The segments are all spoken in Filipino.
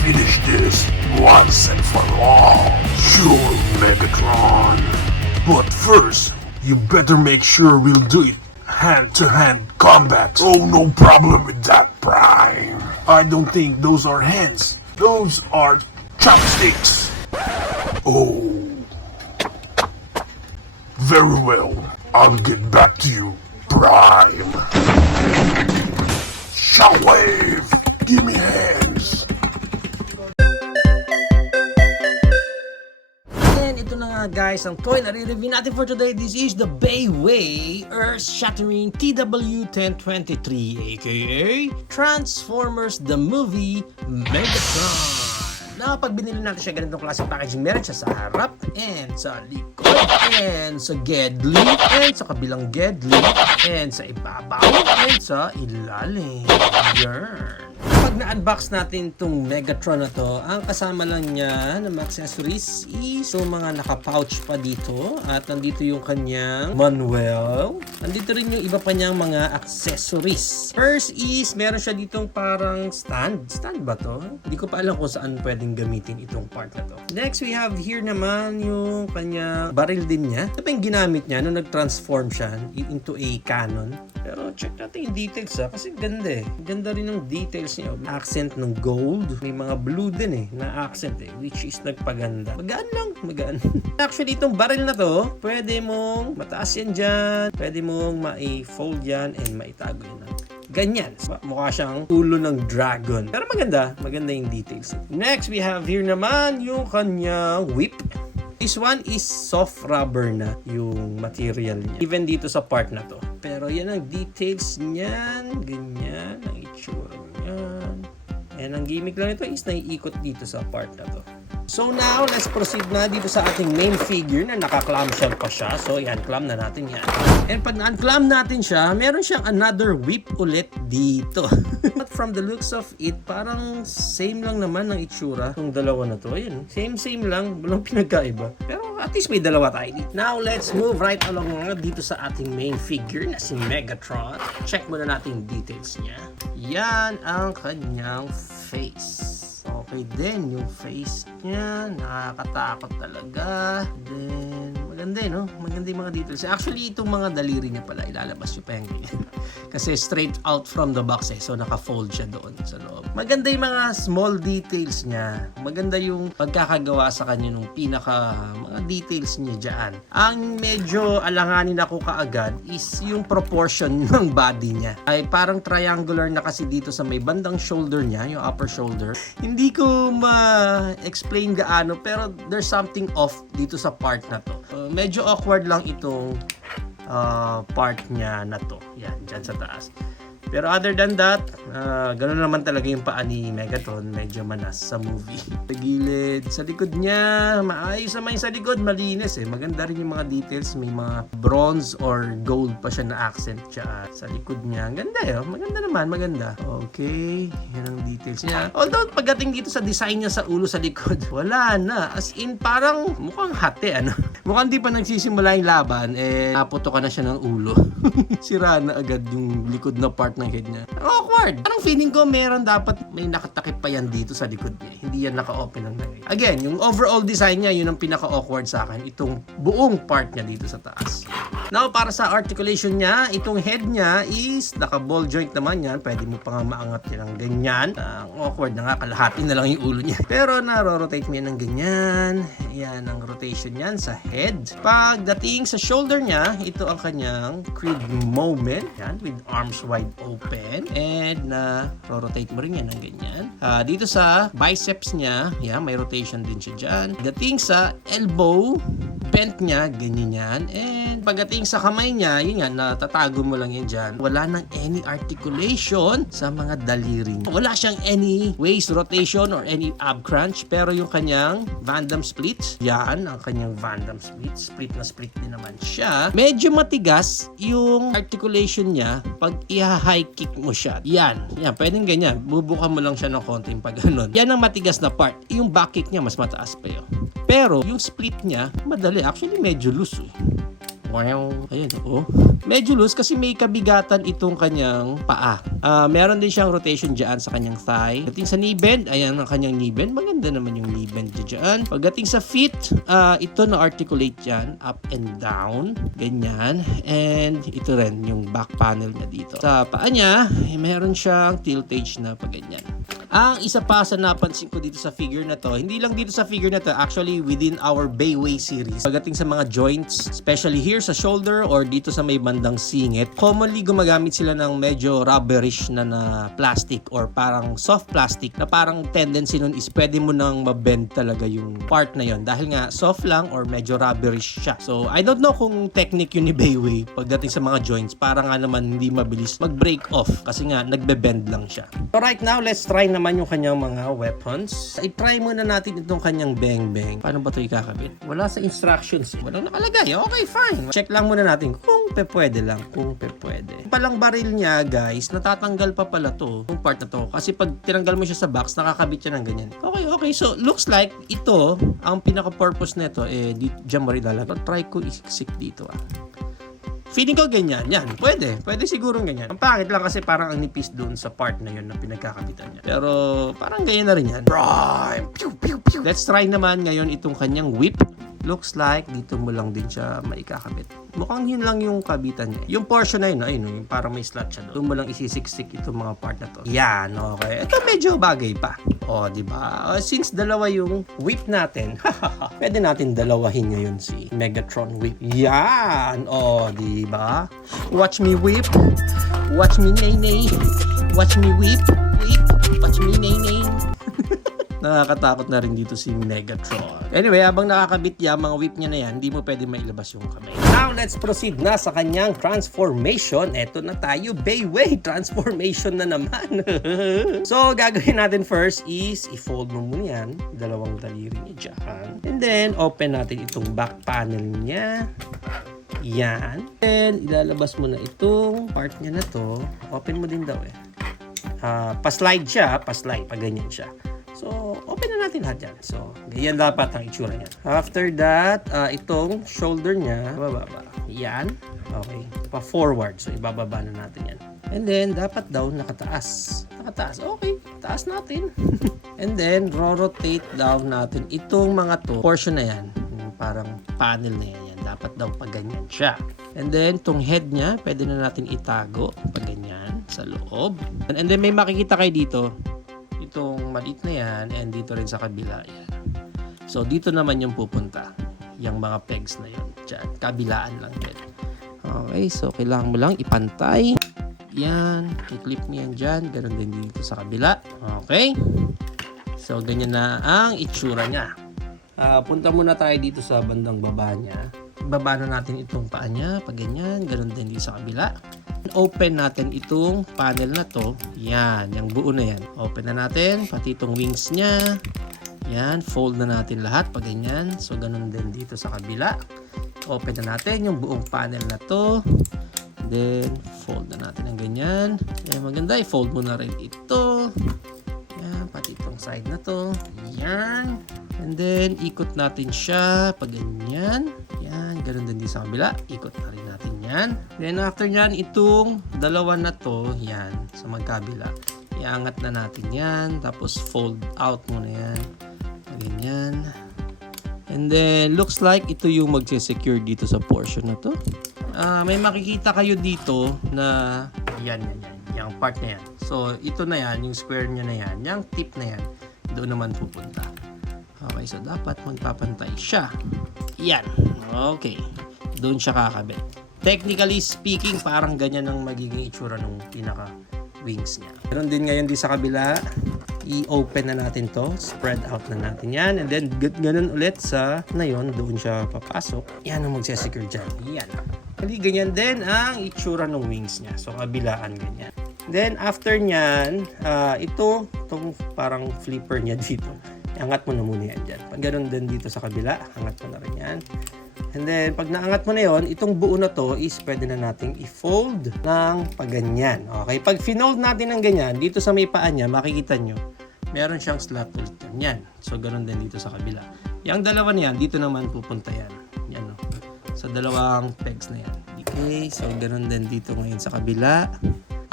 finish this once and for all. Sure, Megatron. But first, you better make sure we'll do it hand-to-hand combat. Oh, no problem with that, Prime. I don't think those are hands. Those are chopsticks. Oh. Very well. I'll get back to you, Prime. Shockwave! Give me hands! And ito na nga guys, ang toy na re-review natin for today. This is the Bayway Earth-Shattering TW1023, aka Transformers the Movie Megatron. Na pag binili natin siya ganitong klaseng packaging, meron siya sa harap and sa likod and sa gedli and sa kabilang gedli and sa ibabaw and sa ilalim. Yarn. Pag na-unbox natin itong Megatron na to, ang kasama lang niya ng accessories is yung mga naka-pouch pa dito at nandito yung kanyang manual. Nandito rin yung iba pa niyang mga accessories. First is, meron siya ditong parang stand. Stand ba to? Hindi ko pa alam kung saan pwedeng gamitin itong part na to. Next, we have here naman yung kanya baril din niya. Ito pa yung ginamit niya nung nag-transform siya into a cannon. Pero check natin yung details kasi ganda eh. Ganda rin yung details niya. Accent ng gold. May mga blue din na accent which is nagpaganda. Magaan lang, magaan. Actually, itong baril na to, pwede mong mataas yan dyan. Pwede mong ma-fold yan and maitago yan. Ganyan. Mukha siyang ulo ng dragon. Pero maganda. Maganda yung details. Next, we have here naman yung kanyang whip. This one is soft rubber na yung material niya. Even dito sa part na to. Pero yan ang details niyan. Ganyan ang itsura niyan. And ang gimmick lang ito is naiikot dito sa part na to. So now, let's proceed na dito sa ating main figure na naka-clamshell pa siya. So yan, clam na natin yan. And pag na-unclam natin siya, meron siyang another whip ulit dito. But from the looks of it, parang same lang naman ng itsura ng dalawa na to. Ayun, same lang, walang pinagkaiba. Pero at least may dalawa tayo dito. Now, let's move right along dito sa ating main figure na si Megatron. Check muna natin yung details niya. Yan ang kanyang face. Okay din yung face niya, nakakatakot talaga. Then, maganda no? Maganda yung mga details. Actually, itong mga daliri niya pala, ilalabas yung pa yung ganyan. Kasi straight out from the box so naka-fold siya doon sa loob. Maganda yung mga small details niya. Maganda yung pagkakagawa sa kanya nung mga details niya dyan. Ang medyo alanganin ako kaagad is yung proportion ng body niya. Ay parang triangular na kasi dito sa may bandang shoulder niya, yung upper shoulder. Hindi ko ma-explain gaano pero there's something off dito sa part na to. Medyo awkward lang itong part niya na to. Yan, dyan sa taas. Pero other than that, ganoon naman talaga yung paa ni Megatron, medyo manas sa movie. Sa gilid, sa likod niya, maayos naman yung sa likod, malinis Maganda rin yung mga details, may mga bronze or gold pa siya na accent siya sa likod niya. Ang ganda maganda naman, maganda. Okay, yan ang details niya. Although pagdating dito sa design niya sa ulo sa likod, wala na. As in, parang mukhang hati, Mukhang di pa nagsisimula yung laban, naputo ka na siya ng ulo. Sira na agad yung likod na part ng head niya. Awkward. Parang feeling ko dapat may nakatakip pa yan dito sa likod niya. Hindi yan naka-open ng lagay. Again, yung overall design niya, yun ang pinaka-awkward sa akin. Itong buong part niya dito sa taas. Now, para sa articulation niya, itong head niya is naka-ball joint naman yan. Pwede mo pa nga maangat yan ng ganyan. Awkward na nga, kalahati na lang yung ulo niya. Pero na-rotate mo yan ng ganyan. Yan ang rotation niyan sa head. Pagdating sa shoulder niya, ito ang kanyang crib moment. Yan, with arms wide open. And rotate mo rin yan ng ganyan. Dito sa biceps niya, yan, may rotation din siya dyan. Dating sa elbow, bent niya, ganyan yan. And pagdating sa kamay niya, yun yan, natatago mo lang yan dyan. Wala nang any articulation sa mga daliri niya. Wala siyang any waist rotation or any ab crunch. Pero yung kanyang Van Damme split, yan ang kanyang Van Damme split. Split na split din naman siya. Medyo matigas yung articulation niya pag i-high kick mo siya. Yan, pwedeng ganyan. Bubukan mo lang siya ng konting pag ganun. Yan ang matigas na part. Yung back kick niya mas mataas pa yun. Pero yung split niya, madali. Actually, medyo loose Wow. Ayan, oh. Medyo loose kasi may kabigatan itong kanyang paa. Meron din siyang rotation dyan sa kanyang thigh. Pagdating sa knee bend, ayan ang kanyang knee bend. Maganda naman yung knee bend dyan. Pagdating sa feet, ito na-articulate dyan, up and down. Ganyan. And ito rin, yung back panel na dito. Sa paa niya, meron siyang tiltage na paganyan. Ang isa pa sa napansin ko dito sa figure na to, hindi lang dito sa figure na to, actually within our Bayway series, pagdating sa mga joints, especially here sa shoulder or dito sa may bandang singit, commonly gumagamit sila ng medyo rubberish na plastic or parang soft plastic na parang tendency nun is pwede mo nang mabend talaga yung part na yon dahil nga soft lang or medyo rubberish siya. So, I don't know kung technique yun ni Bayway pagdating sa mga joints, para nga naman hindi mabilis mag-break off kasi nga nagbe-bend lang siya. So, right now, let's try naman yung kanyang mga weapons. I-try muna natin itong kanyang beng-beng. Paano ba ito ikakabit? Wala sa instructions. Walang nakalagay. Okay, fine. Check lang muna natin kung pwede lang. Kung pwede. Palang baril niya, guys, natatanggal pa pala to. Yung part na to. Kasi pag tinanggal mo siya sa box, nakakabit siya ng ganyan. Okay. So, looks like ito, ang pinaka-purpose nito, diyan mo rin lalagay. Try ko isiksik dito, Feeling ko ganyan. Yan. Pwede siguro ganyan. Ang pangit lang kasi parang ang nipis doon sa part na yun na pinagkakabitan niya. Pero parang ganyan na rin yan. Prime! Pew, pew, pew. Let's try naman ngayon itong kanyang whip. Looks like dito mo lang din siya maikakabit. Mukhang yun lang yung kabitan niya. Yung portion na yun, ayun, yung parang may slot siya doon. Doon mo lang isisiksik itong mga part na to. Yan, okay. Ito medyo bagay pa. O, diba? Since dalawa yung whip natin, pwede natin dalawahin ngayon si Megatron whip. Yan! O, diba? Watch me whip. Watch me nay-nay. Watch me whip. Whip. Watch me nay-nay. Nakakatakot na rin dito si Megatron. Anyway, habang nakakabit yan, mga whip niya na yan, hindi mo pwede mailabas yung kamay. Now, let's proceed na sa kanyang transformation. Eto na tayo, Bayway transformation na naman. So, gagawin natin first is i-fold mo muna yan. Dalawang daliri niya dyan. And then, open natin itong back panel niya. Yan. And ilalabas mo na itong part niya na to. Open mo din daw Pa-slide siya, pa-slide. Pa ganyan siya. So, open na natin lahat yan. So, ganyan dapat ang itsura niya. After that, itong shoulder niya, bababa. Yan. Okay. Pa-forward. So, ibababa na natin yan. And then, dapat daw nakataas. Nakataas. Okay. Taas natin. And then, rotate down natin itong mga to. Portion na yan. Yung parang panel na yan. Dapat daw pag ganyan siya. And then, itong head niya, pwede na natin itago pag ganyan sa loob. And then, may makikita kayo dito. Itong maliit na yan and dito rin sa kabila yan. So dito naman yung pupunta yung mga pegs na yun dyan, kabilaan lang din. Okay, so kailangan mo lang ipantay yan, i-clip mo yan dyan, ganun din dito sa kabila. Okay, so ganyan na ang itsura nya. Punta muna tayo dito sa bandang baba nya. Baba na natin itong paa nya pag ganyan, ganun din dito sa kabila. Open natin itong panel na to. Yan, yung buo na yan. Open na natin, pati itong wings niya. Yan, fold na natin lahat pag ganyan. So, ganun din dito sa kabila. Open na natin yung buong panel na to. Then, fold na natin ng ganyan. Yan, maganda. I-fold mo na rin ito. Yan, pati itong side na to. Yan. And then, ikot natin siya pag ganyan. Yan, ganun din dito sa kabila. Ikot na rin natin yan. Then, after nyan, itong dalawa na to, yan, sa magkabila. Iangat na natin yan. Tapos, fold out mo na yan. Ganyan. And then, looks like ito yung mag-secure dito sa portion na to. May makikita kayo dito na yan. Yung part na yan. So, ito na yan, yung square niya na yan. Yung tip na yan, doon naman pupunta. Okay, so dapat magpapantay siya. Yan. Okay. Doon siya kakabit. Technically speaking, parang ganyan ang magiging itsura ng pinaka-wings niya. Meron din ngayon di sa kabila. I-open na natin to. Spread out na natin yan. And then, ganun ulit sa na yun. Doon siya papasok. Yan ang magsesecure dyan. Yan. Kali ganyan din ang itsura ng wings niya. So, kabilaan ganyan. Then, after nyan, itong parang flipper niya dito. Angat mo na muna yan dyan. Pag ganun din dito sa kabila, angat mo na rin yan. And then, pag naangat mo na yon, itong buo na to is pwede na nating i-fold ng paganyan. Okay? Pag finold natin ng ganyan, dito sa may paa niya, makikita nyo, meron siyang slot ulit yan. So, ganun din dito sa kabila. Yung dalawa niyan, dito naman pupunta yan. Yan, no? sa dalawang pegs na yan. Okay, so ganun din dito ngayon sa kabila.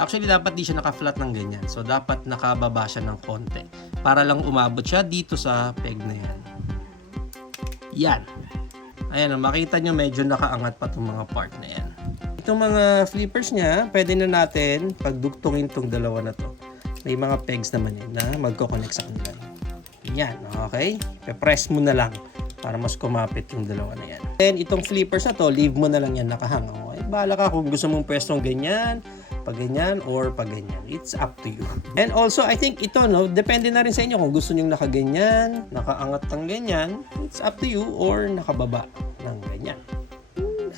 Actually, dapat di siya naka-flat ng ganyan. So, dapat nakababa siya ng konti. Para lang umabot siya dito sa peg na yan. Yan. Ayan, makita nyo medyo nakaangat pa itong mga part na yan. Itong mga flippers niya, pwede na natin pagdugtungin itong dalawa na to. May mga pegs naman yan na magkoconnect sa kanila. Yan, okay? Pe-press mo na lang para mas kumapit yung dalawa na yan. Then, itong flippers na to, leave mo na lang yan nakahang. Okay? Bahala ka kung gusto mong pwestong ganyan, pag ganyan, or pag ganyan. It's up to you. And also, I think ito, no, depende na rin sa inyo kung gusto nyo nakaganyan, nakaangat ng ganyan. It's up to you, or nakababa ng ganyan.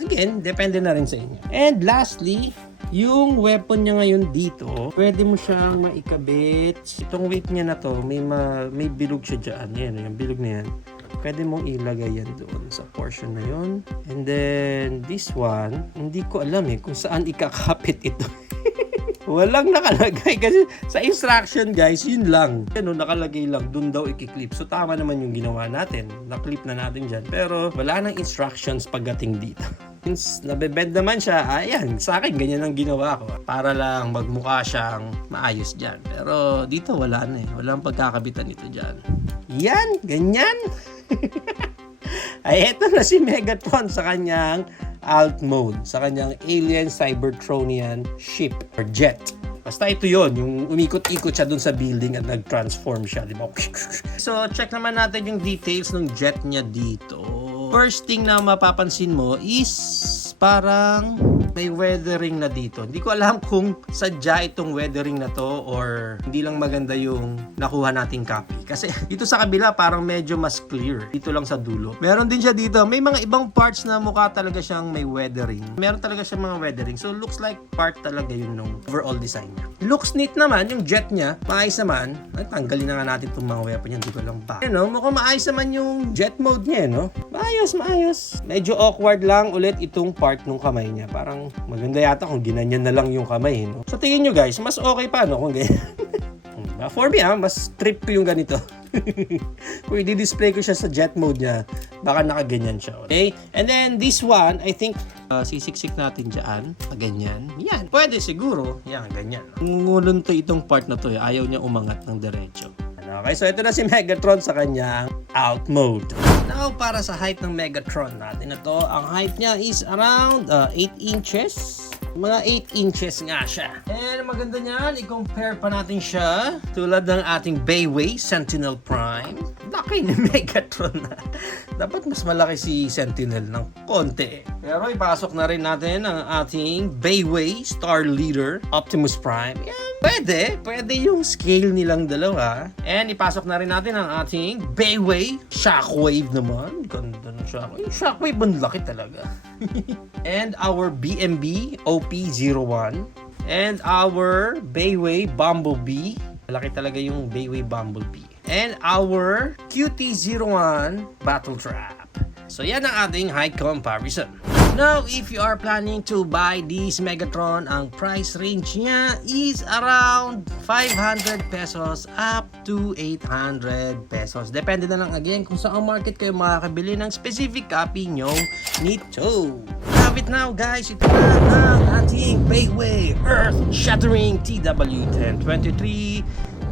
Again, depende na rin sa inyo. And lastly, yung weapon niya ngayon dito, pwede mo siyang maikabit. Itong weight niya na to, may bilog siya dyan. Yan, yung bilog na yan. Pwede mong ilagay yan doon sa portion na yun. And then, this one, hindi ko alam kung saan ikakapit ito. Walang nakalagay kasi sa instruction guys, yun lang. Ano, nakalagay lang, dun daw ikiklip. So tama naman yung ginawa natin. Naklip na natin dyan. Pero wala nang instructions pagdating dito. Since nabebend naman siya, ayan, sa akin ganyan ang ginawa ko. Para lang magmukha siyang maayos dyan. Pero dito wala na Walang pagkakabitan nito dyan. Yan, ganyan. Ay, eto na si Megatron sa kanyang alt mode, sa kanyang alien Cybertronian ship or jet. Basta ito yon, yung umikot-ikot siya dun sa building at nag-transform siya, di ba? So, check naman natin yung details ng jet niya dito. First thing na mapapansin mo is parang may weathering na dito. Hindi ko alam kung sadya itong weathering na to or hindi lang maganda yung nakuha nating copy. Kasi dito sa kabila parang medyo mas clear. Dito lang sa dulo. Meron din siya dito. May mga ibang parts na mukha talaga siyang may weathering. Meron talaga siyang mga weathering. So looks like part talaga yun nung overall design niya. Looks neat naman yung jet niya. Maayos naman. Ay, tanggalin na nga natin itong mga weapon niya. Hindi ko lang pa. Mukhang maayos naman yung jet mode niya, no? Maayos. Medyo awkward lang ulit itong part ng kamay niya. Parang maganda yata kung ginanyan na lang yung kamay, no? So tingin nyo guys, mas okay pa, no? Kung ganyan. For me, mas trip ko yung ganito. Kung i-display ko siya sa jet mode niya, baka nakaganyan siya. Okay? And then this one, I think, sisiksik natin dyan. Ganyan. Yan. Pwede siguro. Yan, ganyan. Ngulunto itong part na to. Ayaw niya umangat ng diretso. Okay, so ito na si Megatron sa kanyang alt mode. Now, para sa height ng Megatron natin na to, ang height niya is around 8 inches. Mga 8 inches nga siya. And maganda niyan, i-compare pa natin siya tulad ng ating Bayway Sentinel Prime. Laki ni Megatron na. Dapat mas malaki si Sentinel ng konti. Pero ipasok na rin natin ang ating Bayway Star Leader Optimus Prime. Yan. Pwede yung scale nilang dalawa. And ipasok na rin natin ang ating Bayway Shockwave naman. Ganda ng Shockwave. Yung Shockwave, ang laki talaga. And our BMB OP-01. And our Bayway Bumblebee. Malaki talaga yung Bayway Bumblebee. And our QT-01 Battle Trap. So yan ang ating height comparison. Now, if you are planning to buy this Megatron, ang price range niya is around 500 pesos up to 800 pesos. Depende na lang again kung saan market kayo makakabili ng specific copy nyo nito. Have it now guys, ito na ang ating Bayway Earth-Shattering TW1023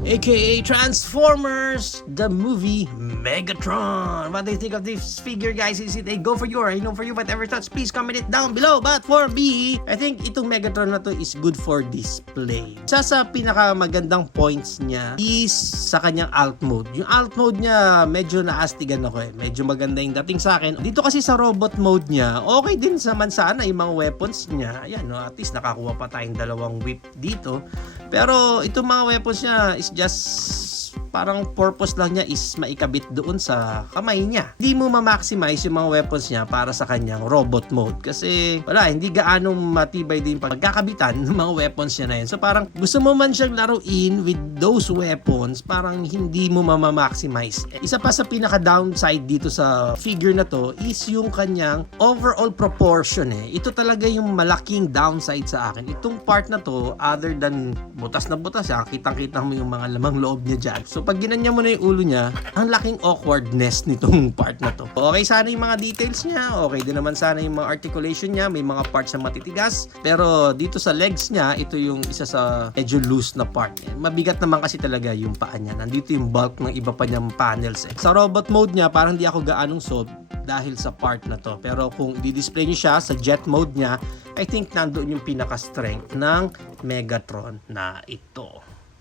aka Transformers, the movie Megatron. What do you think of this figure, guys? Is it a go for you or a no for you? Whatever thoughts, please comment it down below. But for me, I think itong Megatron na to is good for display. Isa sa pinakamagandang points niya is sa kanyang alt mode. Yung alt mode niya, medyo naastigan ako Medyo maganda yung dating sa akin. Dito kasi sa robot mode niya, okay din naman sana yung mga weapons niya. Ayan, no? At least nakakuha pa tayong dalawang whip dito. Pero itong mga weapons niya is just parang purpose lang niya is maikabit doon sa kamay niya. Hindi mo ma-maximize yung mga weapons niya para sa kanyang robot mode kasi wala, hindi gaano matibay din pagkakabitan ng mga weapons niya na yun. So parang gusto mo man siyang laruin with those weapons, parang hindi mo ma-maximize. Isa pa sa pinaka-downside dito sa figure na to is yung kanyang overall proportion Ito talaga yung malaking downside sa akin. Itong part na to, other than butas na butas kitang-kita mo yung mga lamang loob niya dyan. So So pag ginanya mo na yung ulo niya, ang laking awkwardness nitong part na to. Okay sana yung mga details niya, okay din naman sana yung mga articulation niya, may mga parts na matitigas. Pero dito sa legs niya, ito yung isa sa medyo loose na part niya. Mabigat naman kasi talaga yung paa niya. Nandito yung bulk ng iba pa niyang panels. Sa robot mode niya, parang di ako gaanong sold dahil sa part na to. Pero kung i-display niyo siya sa jet mode niya, I think nandoon yung pinaka-strength ng Megatron na ito.